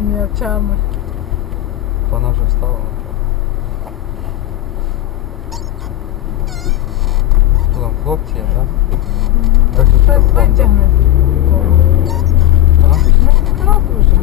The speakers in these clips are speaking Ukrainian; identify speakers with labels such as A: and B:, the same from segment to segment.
A: там очами.
B: Вона вже встала. Що там, хлопці так?
A: Витягне.
B: А?
A: Низька дуже.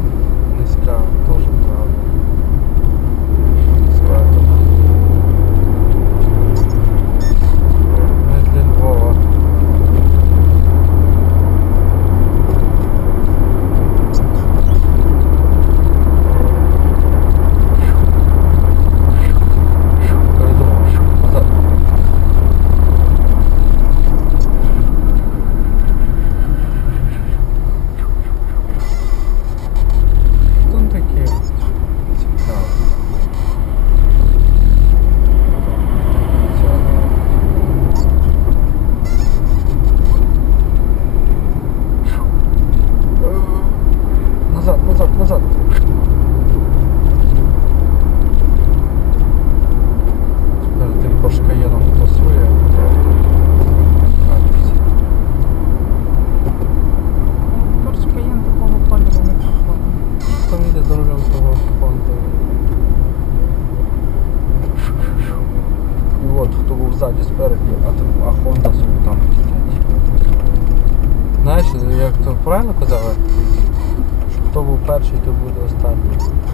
B: І от хто був ззаді спереді, а, а Honda собі там. Знаєш, як то правильно казали? Хто був перший, то буде останній.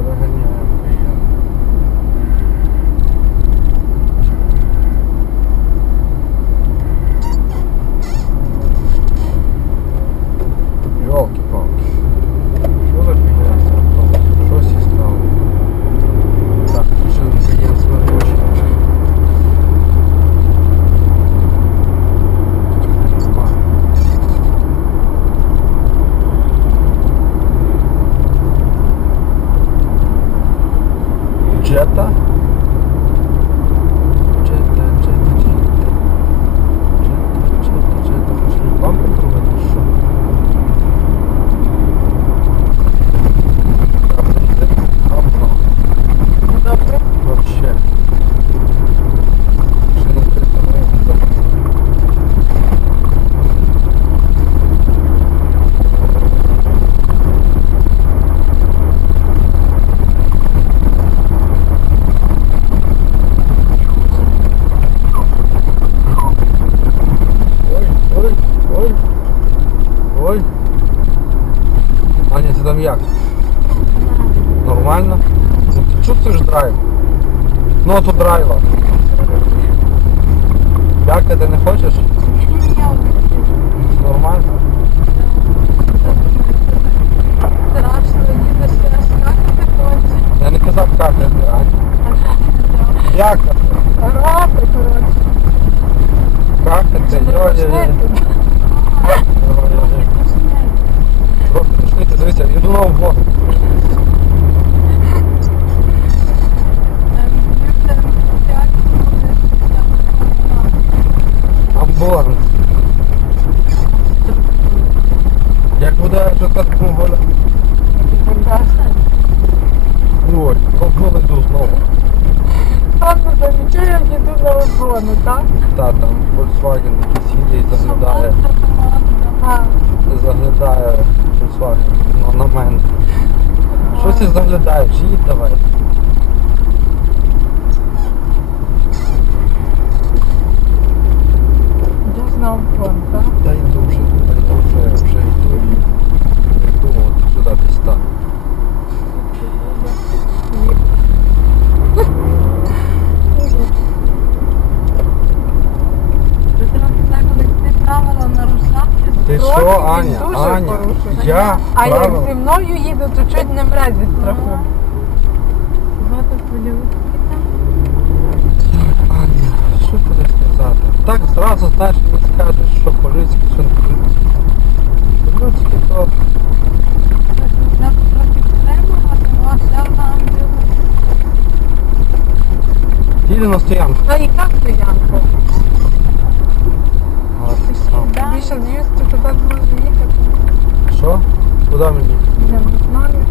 B: 这还鸟 Нормально? Ну ти чувствуєш драйв? Ну а то драйва. Як ти не хочеш? Нормально?
A: Я.
B: Я не казав какати, а як це?
A: Рати, коротше.
B: Какати, йой-йой-йой. Йой-йой-йой. Просто пішли, дивися, йду на
A: на так?
B: так? Там Volkswagen якийсь їде і заглядає,
A: Ага.
B: заглядає Volkswagen ну, на мене. Що заглядає, чи Їдь давай.
A: йдеш знав фон, так?
B: Та йду вже, та йду вже, вже йду і йду от сюди десь там.
A: правила нарушати.
B: Ти
A: Трохи
B: що,
A: він
B: Аня,
A: дуже
B: Аня?
A: порушує.
B: Я
A: А як
B: правила.
A: зі мною їде, то чуть не мрець від страху.
C: Багато хвилюють.
B: Аня, що тобі сказати? Так зразу знаєш, не скажеш, що по-людськи, що не по-людськи. По-людськи то
C: а
B: їде на стоянку.
A: Та і як стоянка?
B: А ти сам.
C: Да.
A: Більше з туди може їхати.
B: Що? Куди мені?
A: Я не знаю.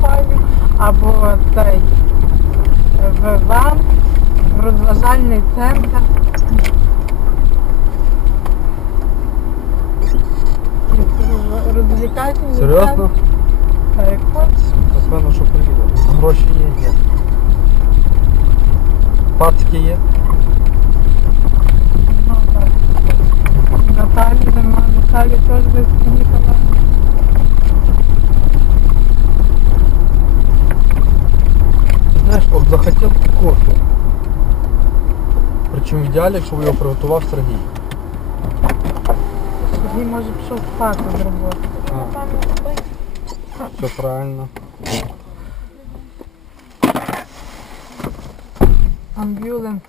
A: Пані. Або цей в вам, в розважальний центр. Розвлекательний
B: Серйозно?
A: Та як хочеш.
B: Напевно, що приїде. Гроші є, є. Пацки є.
A: Ну, так. Наталі нема, Наталі теж би їхала.
B: Знаєш, от захотів кофе. Причому в ідеалі, якщо його приготував Сергій.
A: Сергій може пішов спати з роботи.
B: Все правильно.
A: Амбюленс.